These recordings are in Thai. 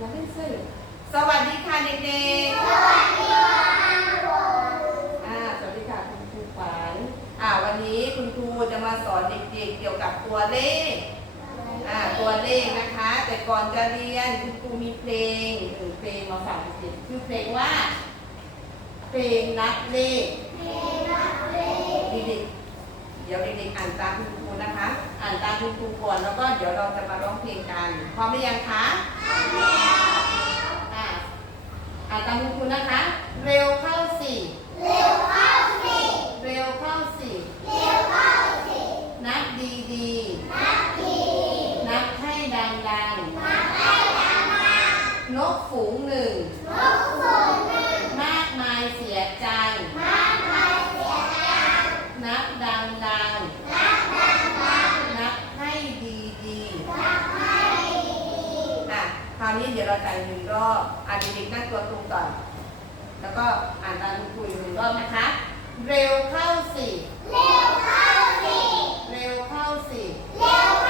อย่าเล่นเสื้ออยู่สวัสดีค่ะเด็กๆ สวัสดีค่ะอ่าสวัสดีค่ะคุณครูขวัญอ่าวันนี้คุณครูจะมาสอนเด็กๆ เกี่ยวกับตัวเลขอ่าตัวเลขนะคะ แต่ก่อนจะเรียนคุณครูมีเพลงหนึ่งเพลงมาฝากเด็กๆชื่อเพลงว่า เพลงนับเลขเด็กๆเดี๋ยวเด็กๆอ่านตามคุณครูนะคะ อ่านตามคุณครูก่อนแล้วก็เดี๋ยวเราจะมาร้องเพลงกันพร้อมหรือยังคะอ่าอ่านตามคุณครูนะคะ เร็วเข้าสี่เร็วเข้าสี่นับดีดีๆนับให้ดังดังนกฝูงหนึ่งมากมายเสียจังนับดังดังนับให้ดีดีอะ คราวนี้เดี๋ ยวเราจ่ายหนึ่งรอบอ่านเด็กๆนั่งตัวตรงก่อน แล้วก็อ่านตามคุณครูอีกหนึ่งรอบนะคะ เร็วเข้าสิเร็วเข้าสินั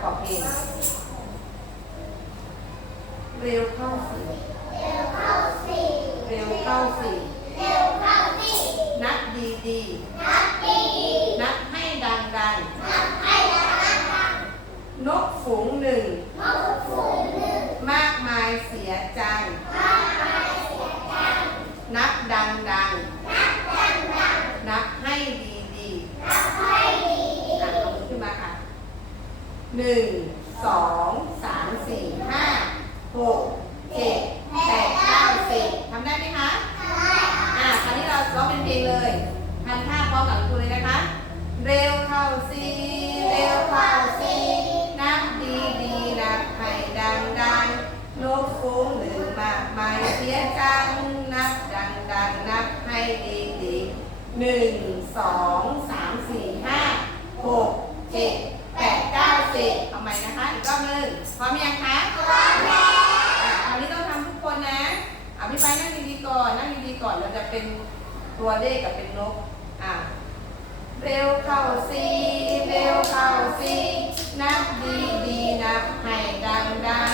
ประกอบเพลงเร็วเข้าสิเร็วเข้าสินับดีดีๆนับให้ดังดังนกฝูงหนึ่งมากมายเสียจัง นับดังดังนับให้ดีดีๆอะเอามือขึ้นมาค่ะ หนึ่งสองสามสี่ห้าหกเจ็ดแปดเก้าสิบทำได้ไหมคะอะคราวนี้เราร้องเป็นเพลงเลยทำท่าพร้อมกับครูเลยนะคะ เร็วเข้าสิเร็วเข้าสินับดีดีๆนับให้ดังดังนกฟูงหนึ่งมากมายเสียจัง นับดังดังนับให้ดีดีๆหนึ่งสองสามสี่ห้าหกเจ็ดแปดเก้าสิบเอาใหม่นะคะ อีกรอบหนึ่งพร้อมยังคะพร้อมแล้วอันนี้ต้องทำทุกคนนะอะพี่ไปนั่งดีๆก่อน นั่งดีๆก่อนเราจะเป็น ตัวเลขกับเป็นนก อะเร็วเข้าสิเร็วเข้าสินับดีดีนับให้ดังดัง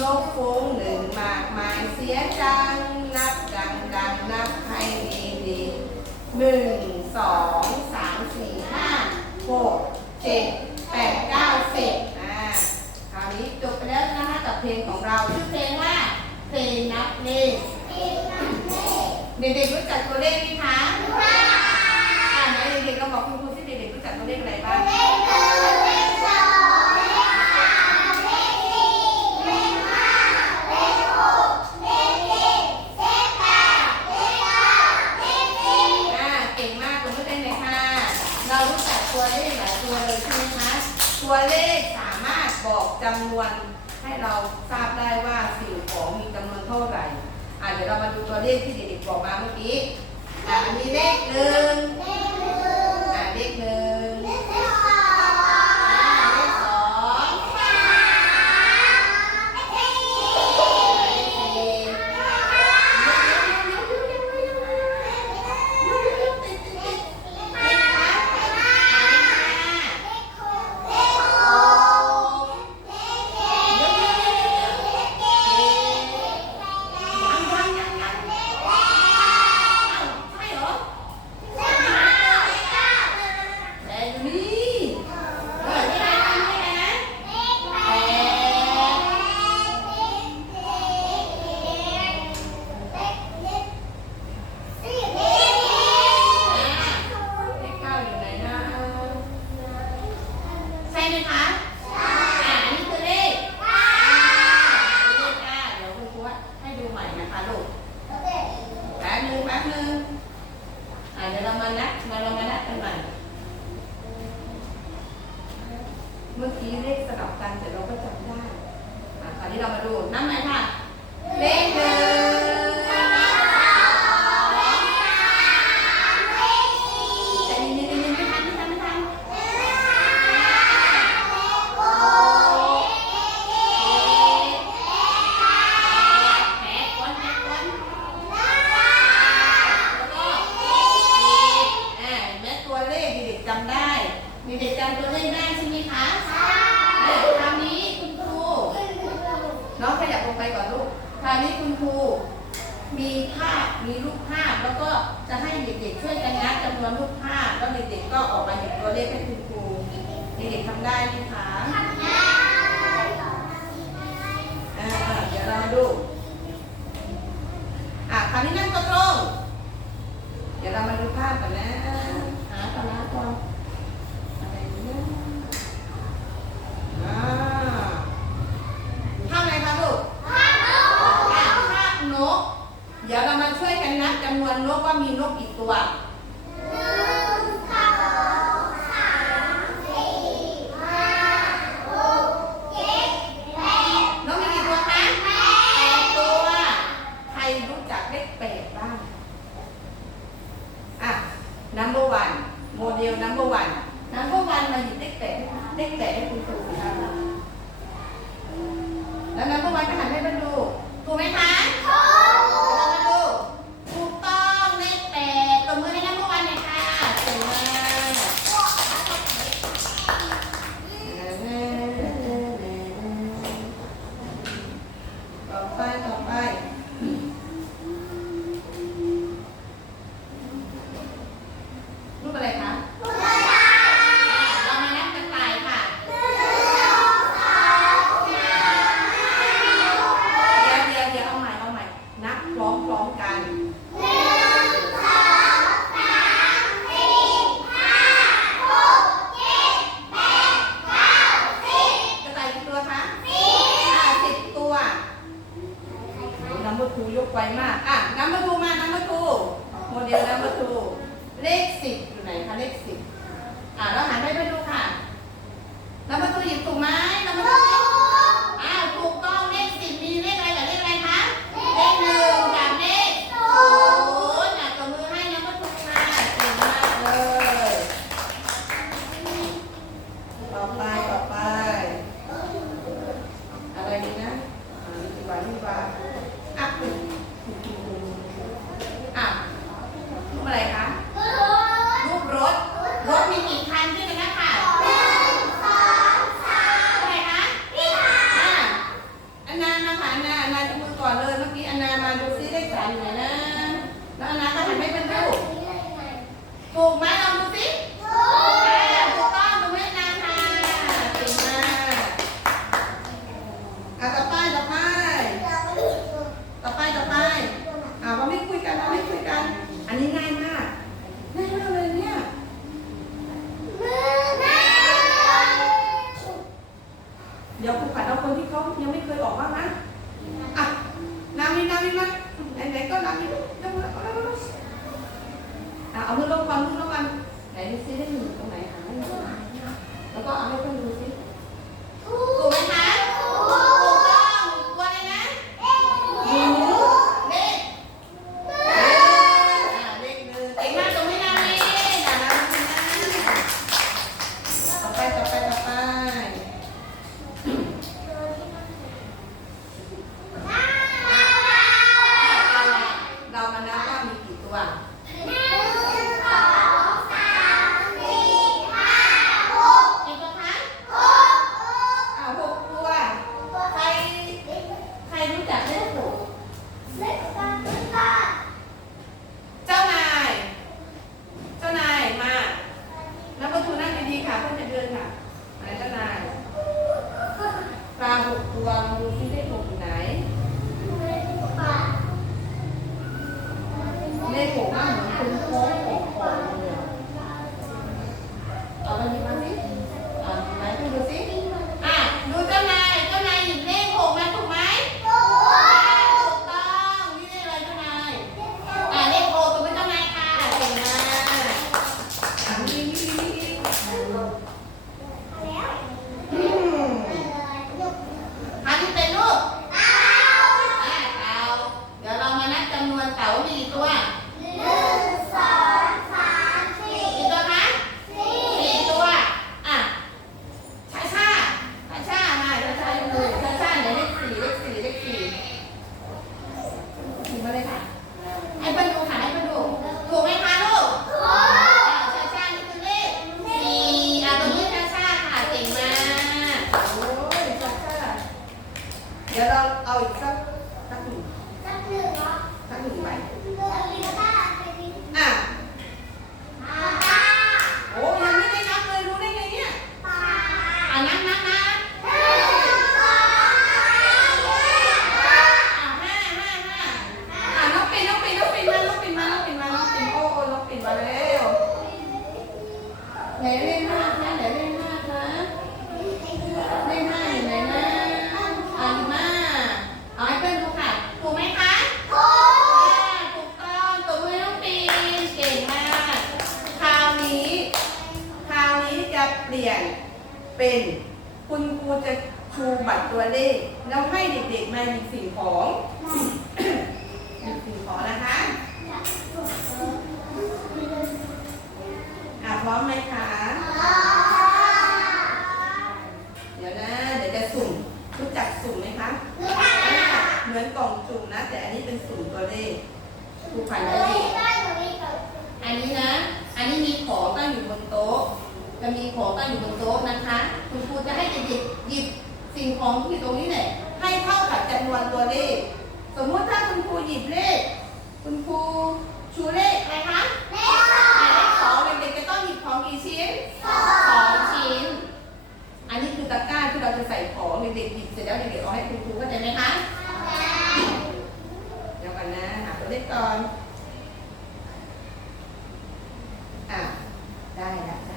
นกฟูงหนึ่งมากมายเสียจัง นับดังดังนับให้ดีดีหนึ่งสองสามสี่ห้าหกเจ็ดแปดเก้าสิบอ่าคราวนี้จบไปแล้วนะคะกับเพลงของเราเพลงนับเลขเด็กๆรู้จักตัวเลขไหมคะอ่าไหนเด็กๆเราบอกคุณครูที่เด็กๆรู้จักตัวเลขอะไรบ้าง อ่าเก่งมากคุณผู้ชมเลยค่ะ เรารู้จักตัวเลขหลายตัวเลยใช่ไหมคะ ตัวเลขสามารถบอก จำนวนให้เราทราบได้ว่าสิ่งของมีจำนวนเท่าไหร่อ่าเดี๋ยวเรามาดูตัวเลขที่เด็กๆบอกมาเมื่อกี้อ่าอันนี้เลขหนึ่ง นะคะ ได้ใช่ไหมคะคราวนี้คุณครู น้องขยับลงไปก่อนลูก คราวนี้คุณครู มีภาพ มีรูปภาพ แล้วก็จะให้เด็กๆช่วยกันนับจำนวนรูปภาพ แล้วเด็กๆก็ออกมาเห็นตัวเลขให้คุณครู เด็กๆทำได้ไหมคะได้เดี๋ยวเราดูอะคราวนี้นั่งตรงเดี๋ยวเรามาดูภาพกันนะหาตลาดก่อน ภาพอะไรคะลูกภาพนกภาพนก เดี๋ยวเรามาช่วยกันนับจำนวนนกว่ามีนกกี่ตัว ไป เดี๋ยวครูขวัญเอาคนที่เขายังไม่เคยออกบ้างนะอะนางนี่นางนี่มาไหนๆก็นางนี่ยกมืออะเอามือลงก่อนมือลงก่อนไหนซื้อได้หนึ่งตรงไหนหาให้หน่แล้วก็เอาให้เพื่อนดูซิ Thank you. พร้อมไหมคะเดี๋ยวนะ เดี๋ยวจะสุ่มรู้จักสุ่มไหมคะเหมือนกล่องสุ่มนะ แต่อันนี้เป็นสุ่มตัวเลขครูผ่านจะดีอันนี้นะ อันนี้มีขอตั้งอยู่บนโต๊ะ จะมีขอตั้งอยู่บนโต๊ะนะคะ คุณครูจะให้เด็กๆหยิบสิ่งของที่ตรงนี้เนี่ยให้เท่ากับจำนวนตัวเลข สมมติถ้าคุณครูหยิบเลข คุณครูชูเลขอะไรคะ กี่ชิ้นสองชิ้น อันนี้คือตะกร้าที่เราจะใส่ของเด็กๆหยิบเสร็จแล้วเด็กๆเอาให้ครูครูเข้าใจไหมคะเดี๋ยวก่อนนะหาตัวเลขก่อน อะ ได้ละ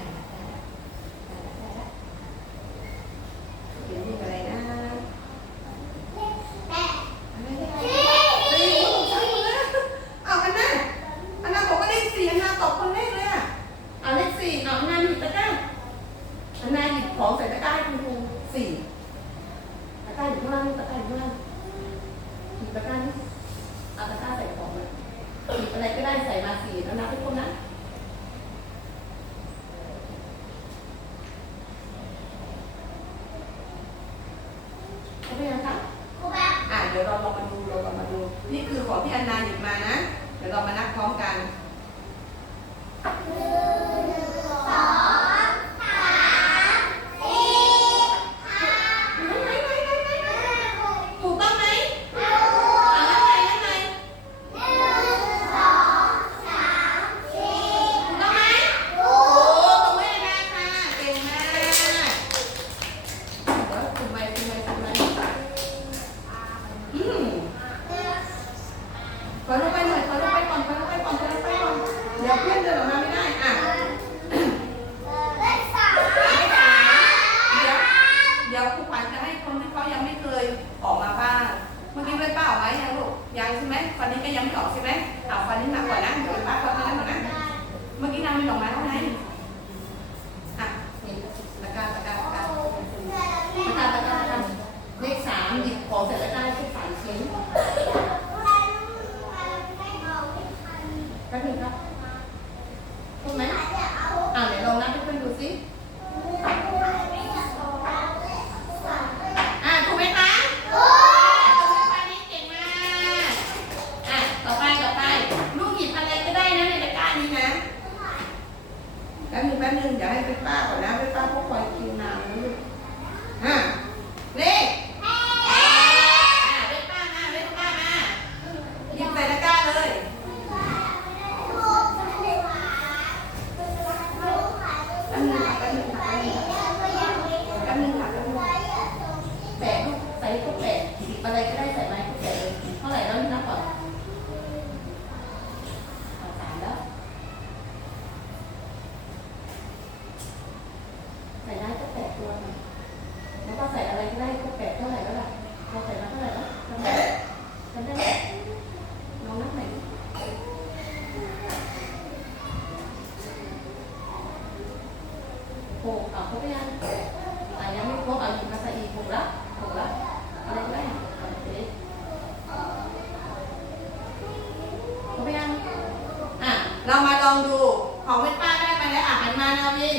องดู ของเวป้าได้มาแล้วอะหันมานาวิน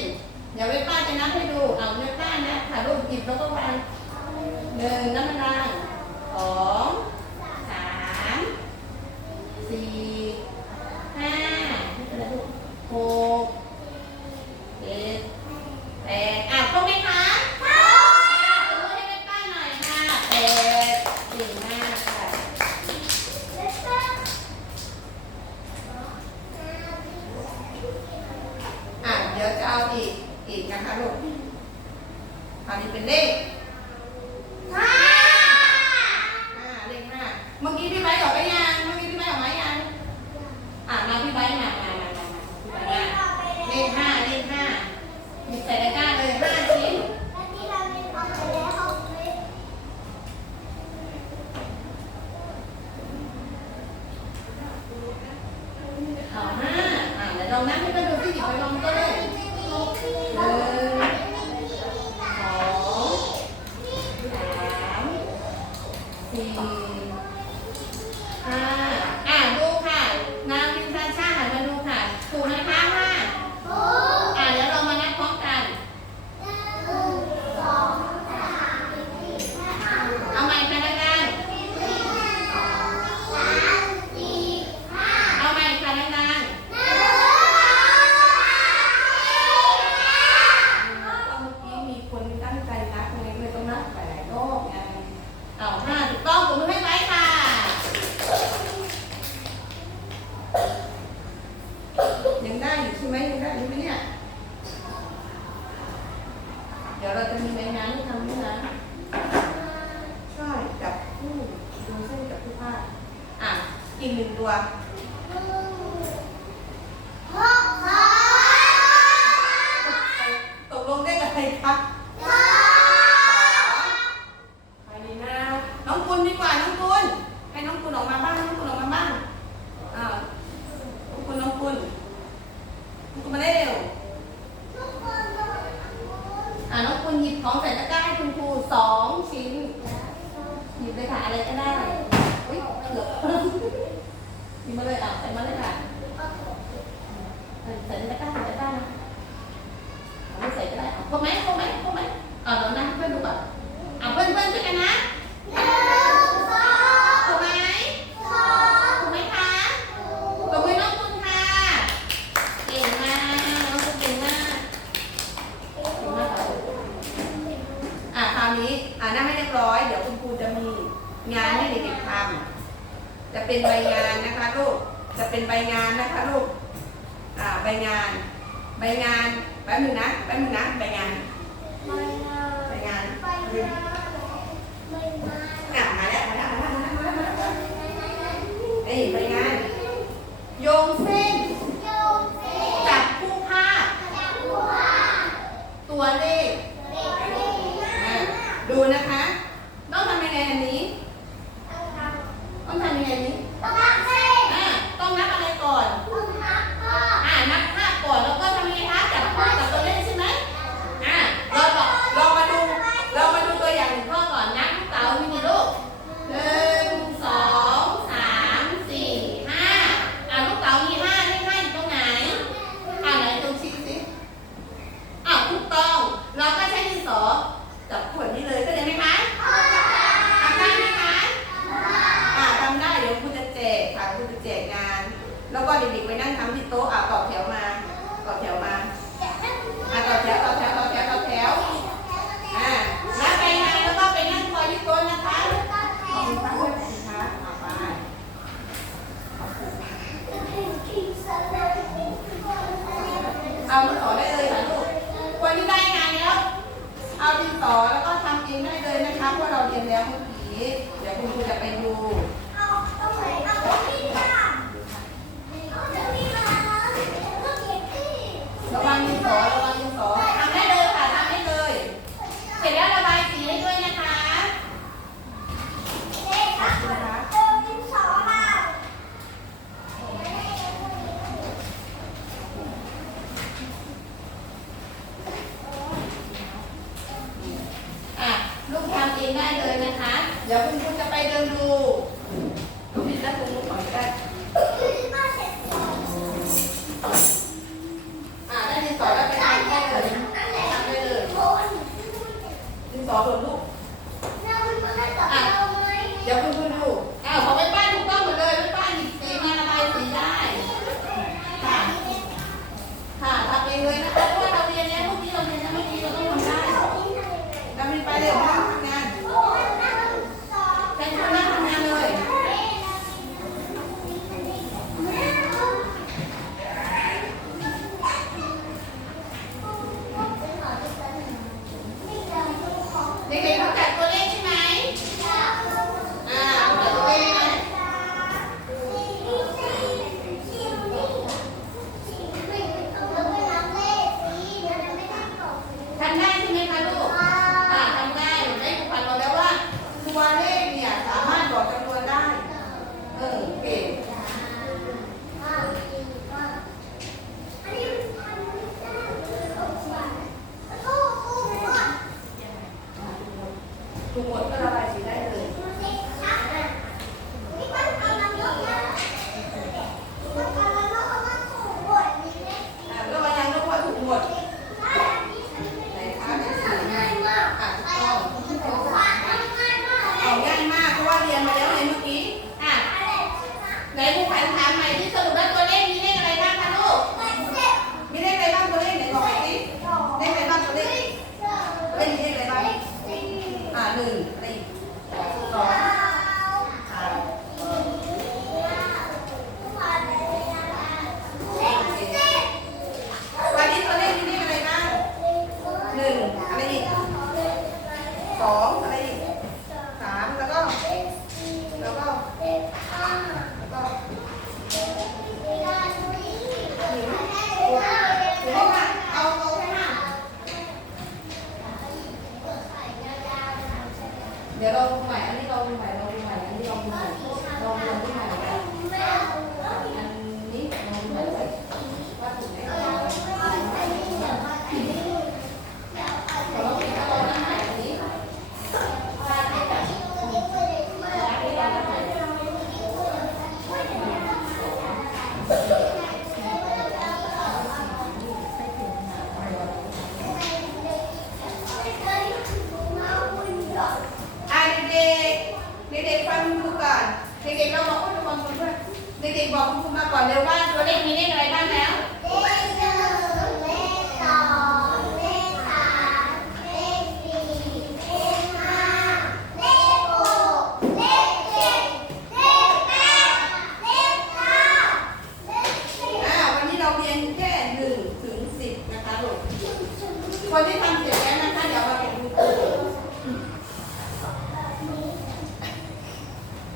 เดี๋ยวเวทป้าจะนับให้ดูเอาเวป้านะถ่ายรูปหยิบแล้วก็วางหนึ่งน้ำมันางสองสามสี่ห้าหก Hey. ใบงานนะคะลูก อ่า ใบงาน ใบงาน แป๊บหนึ่งนะ แป๊บหนึ่งนะ ใบงาน ใบงาน ใบงานอะมาแล้วมาแล้วมาแล้วมาแล้วมาแล้ใบงาน โยงเส้น จับคู่ภาตัวเลขดูนะคะ ต้องทำยังไงอันนี้